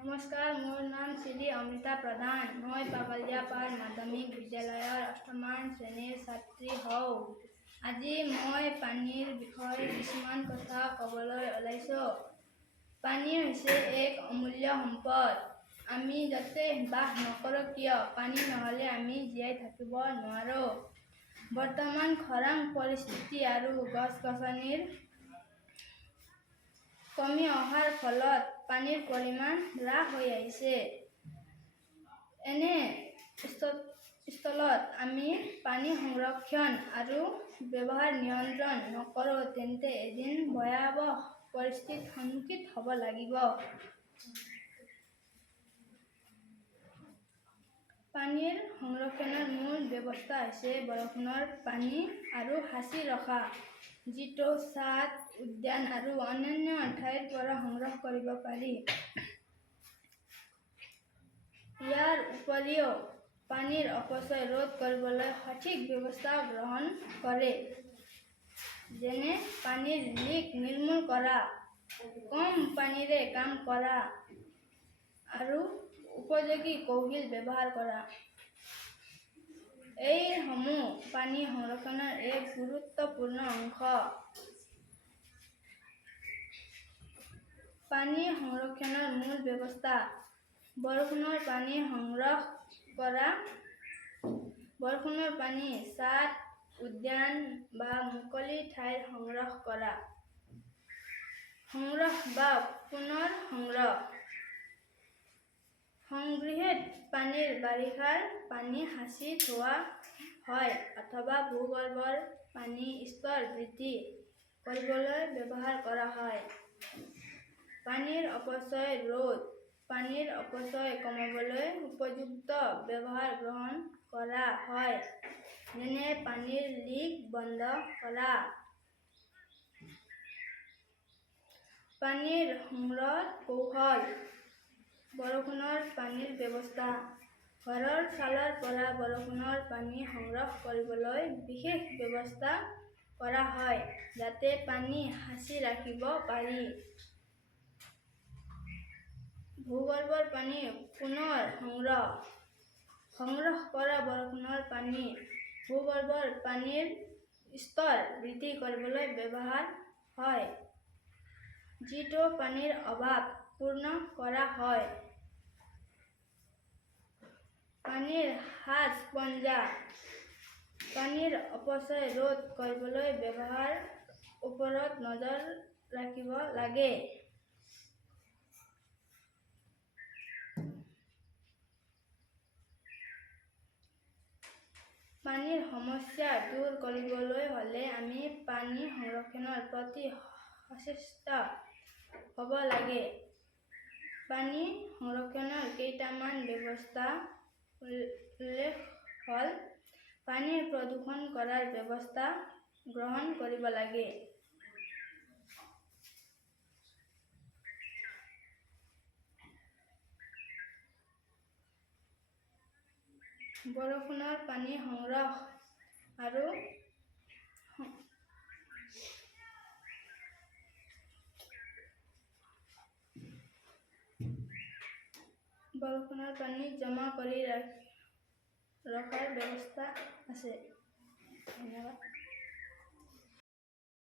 নমস্কাৰ, মোৰ নাম শ্ৰী অমৃতা প্ৰধান। মই পাগলিয়াপাৰ মাধ্যমিক বিদ্যালয়ৰ ৮ম শ্ৰেণীৰ ছাত্ৰী হওঁ। আজি মই পানীৰ বিষয়ে কিছুমান কথা ক'বলৈ ওলাইছোঁ। পানী হৈছে এক অমূল্য সম্পদ। আমি য'তে বাস নকৰোঁ কিয়, পানী নহ'লে আমি জীয়াই থাকিব নোৱাৰোঁ। বৰ্তমান খৰাং পৰিস্থিতি আৰু গছ-গছনিৰ কমি অহাৰ ফলত পানীৰ পৰিমাণ হ্ৰাস হৈ আহিছে। এনে স্থলত আমি পানী সংৰক্ষণ আৰু ব্যৱহাৰ নিয়ন্ত্ৰণ নকৰোঁ তেন্তে এদিন ভয়াৱহ পৰিস্থিতিৰ সন্মুখীন হ'ব লাগিব। পানীৰ সংৰক্ষণৰ মূল ব্যৱস্থা হৈছে বৰষুণৰ পানী আৰু সাঁচি ৰখা, যিটো ছাদ, উদ্যান আৰু অন্যান্য ঠাইৰ পৰা সংগ্ৰহ কৰিব পাৰি। ইয়াৰ উপৰিও পানীৰ অপচয় ৰোধ কৰিবলৈ সঠিক ব্যৱস্থা গ্ৰহণ কৰে, যেনে পানীৰ লিক নিৰ্মূল কৰা, কম পানীৰে কাম কৰা আৰু উপযোগী কৌশল ব্যৱহাৰ কৰা। এইসমূহ পানী সংৰক্ষণৰ এক গুৰুত্বপূৰ্ণ অংশ। পানী সংৰক্ষণৰ মূল ব্যৱস্থা: বৰষুণৰ পানী সংগ্ৰহ কৰা। বৰষুণৰ পানী ছাদ, উদ্যান বা মুকলি ঠাইত সংগ্ৰহ কৰা। সংগ্ৰহ বা পুনৰ সংগ্ৰহ: সংগৃহীত পানীৰ বাৰিষাৰ পানী সাঁচি থোৱা হয় অথবা ভূগৰ্ভৰ পানীৰ স্তৰ বৃদ্ধি কৰিবলৈ ব্যৱহাৰ কৰা হয়। পানীৰ অপচয় ৰোধ: পানীৰ অপচয় কমাবলৈ উপযুক্ত ব্যৱস্থা গ্ৰহণ কৰা হয়, যেনে পানীৰ লিক বন্ধ কৰা। পানীৰ সংগ্ৰহ কৌশল: বৰষুণৰ পানীৰ ব্যৱস্থা: ঘৰৰ চালৰ পৰা বৰষুণৰ পানী সংগ্ৰহ কৰিবলৈ বিশেষ ব্যৱস্থা কৰা হয়, যাতে পানী সাঁচি ৰাখিব পাৰি। ভূগৰ্ভৰ পানী পুনৰ সংগ্ৰহ: সংগ্ৰহ কৰা বৰষুণৰ পানী ভূগৰ্ভৰ পানীৰ স্তৰ বৃদ্ধি কৰিবলৈ ব্যৱহাৰ হয়, যিটো পানীৰ অভাৱ পূৰণ কৰা হয়। পানীৰ সাজ-সজ্জা: পানীৰ অপচয় ৰোধ কৰিবলৈ ব্যৱহাৰৰ ওপৰত নজৰ ৰাখিব লাগে। পানীৰ সমস্যা দূৰ কৰিবলৈ হ'লে আমি পানী সংৰক্ষণৰ প্ৰতি সচেষ্ট হ'ব লাগে। পানী সংৰক্ষণৰ কেইটামান ব্যৱস্থাৰ উল্লেখ হ'ল: পানী প্ৰদূষণ কৰাৰ ব্যৱস্থা গ্ৰহণ কৰিব লাগে। বৰষুণৰ পানী সংগ্ৰহ আৰু বৰষুণৰ পানী জমা কৰি ৰখাৰ ব্যৱস্থা আছে। ধন্যবাদ।